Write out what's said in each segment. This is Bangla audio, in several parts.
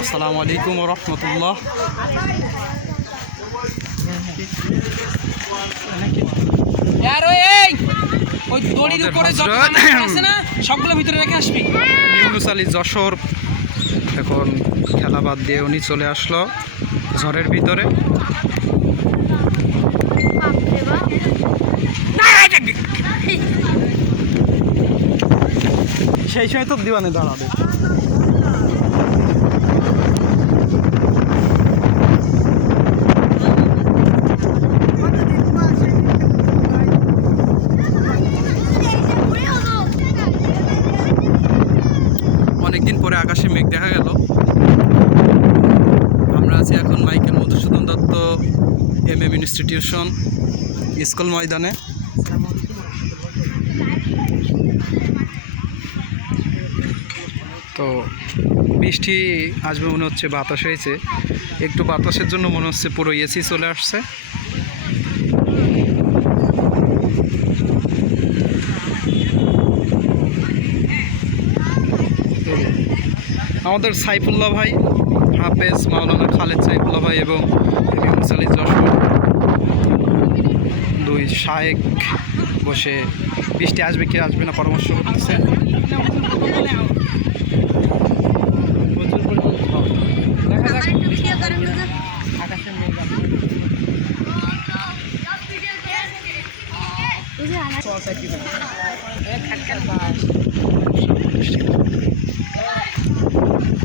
আসসালামু আলাইকুম ওয়া রাহমাতুল্লাহ। ইউনুস আলী যশোর এখন খেলা বাদ দিয়ে উনি চলে আসলো ঝড়ের ভিতরে। সেই সময় তো দিওয়ানে দাঁড়াবে। অনেকদিন পরে আকাশে মেঘ দেখা গেল। আমরা আছি এখন Michael Madhusudan Dutta MM institution school ময়দানে। তো বৃষ্টি আসবে মনে হচ্ছে, বাতাস হয়েছে একটু, বাতাসের জন্য মনে হচ্ছে পুরো এসি চলে আসছে। আমাদের সাইফুল্লাহ ভাই, হাফেজ মাওলানা খালেদ সাইফুল্লাহ ভাই এবং ইউনুস আলী যশোর দুই শায়েক বসে বৃষ্টি আসবে কি আসবে না পরামর্শ করতেছে।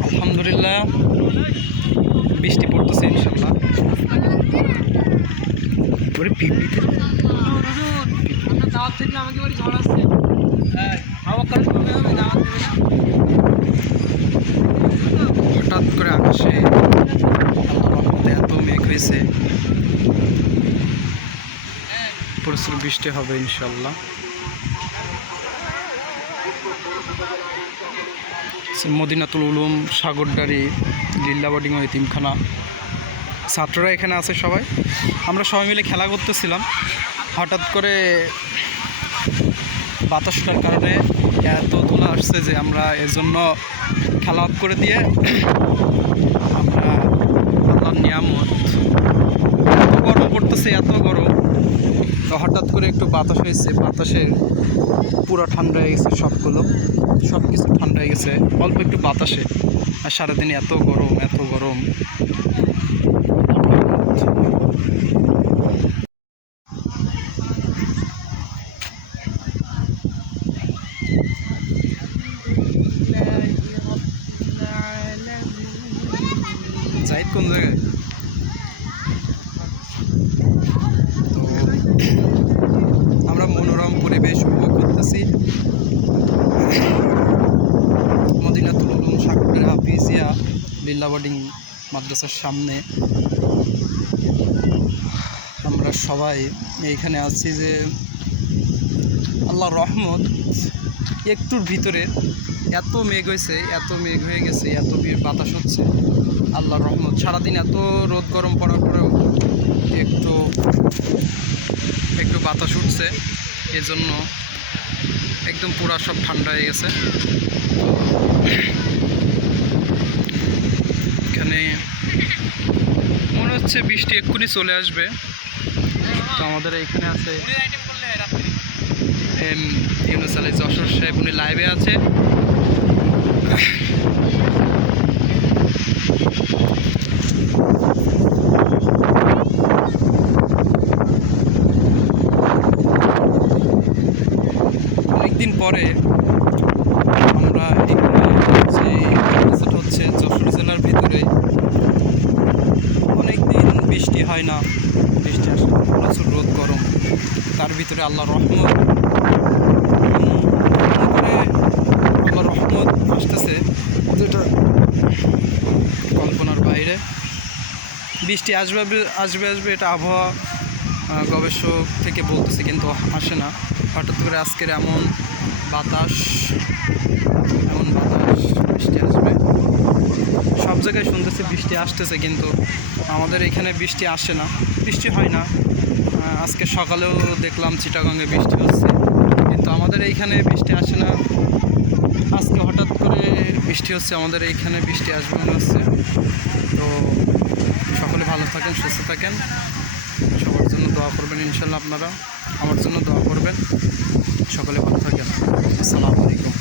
আলহামদুলিল্লাহ বৃষ্টি পড়তেছে ইনশাল্লাহ। হঠাৎ করে আকাশে এত মেঘ হয়েছে, প্রচুর বৃষ্টি হবে ইনশাল্লাহ। মদিনাতুল উলুম সাগরদাড়ি লিল্লা বোর্ডিং ও এতিমখানা ছাত্ররা এখানে আছে সবাই। আমরা সবাই মিলে খেলা করতেছিলাম, হঠাৎ করে বাতাসটার কারণে এত ধুলা আসছে যে আমরা এজন্য খেলা অফ করে দিয়ে আমরা আল্লাহর নিয়ামত, এত গরম পড়তেছে, এত গরম, তো হঠাৎ করে একটু বাতাস হয়েছে, বাতাসে পুরো ঠান্ডা হয়ে গেছে, সব কিছু ঠান্ডা হয়ে গেছে অল্প একটু বাতাসে। আর সারাদিন এত গরম, এত গরম। জাহিদ কোন জায়গায়? তো আমরা মনোরম পরিবেশ উপভোগ করতেছি মদিনাতুল উলুম সাগরদাড়ি হাফিজিয়া লিল্লা বোর্ডিং মাদ্রাসার সামনে। আমরা সবাই এইখানে আছি যে আল্লাহর রহমত, একটুর ভিতরে এত মেঘ হয়েছে, এত মেঘ হয়ে গেছে, এত বাতাস হচ্ছে, আল্লাহর রহমত। সারাদিন এত রোদ গরম পড়ার পরেও একটু বাতাস উঠছে, এজন্য একদম পুরা সব ঠান্ডা হয়ে গেছে। এখানে মনে হচ্ছে বৃষ্টি এক্ষুনি চলে আসবে। তো আমাদের এখানে আছে ইউনুস আলী যশোর সাহেব, উনি লাইভে আছে। অনেকদিন পরে আমরা এখানে যে হচ্ছে যশোর জেলার ভিতরে অনেকদিন বৃষ্টি হয় না, বৃষ্টি আসে প্রচুর রোদ গরম, তার ভিতরে আল্লাহর রহমত করে আল্লাহর রহমত আসতেছে, যেটা কল্পনার বাইরে। বৃষ্টি আসবে আসবে আসবে এটা আবহাওয়া গবেষক থেকে বলতেছে, কিন্তু আসে না। হঠাৎ করে আজকের এমন বাতাস, বৃষ্টি আসবে। সব জায়গায় শুনতেছে বৃষ্টি আসতেছে, কিন্তু আমাদের এখানে বৃষ্টি আসে না, বৃষ্টি হয় না। আজকে সকালেও দেখলাম চিটাগাঙে বৃষ্টি হচ্ছে, কিন্তু আমাদের এইখানে বৃষ্টি আসে না। আজকে হঠাৎ করে বৃষ্টি হচ্ছে, আমাদের এইখানে বৃষ্টি আসবে মনে হচ্ছে। তো সকলে ভালো থাকেন, সুস্থ থাকেন, সবার জন্য দোয়া করবেন ইনশাল্লাহ। আপনারা আমার জন্য দোয়া করবেন। সকলে ভালো থাকেন। আসসালামু আলাইকুম।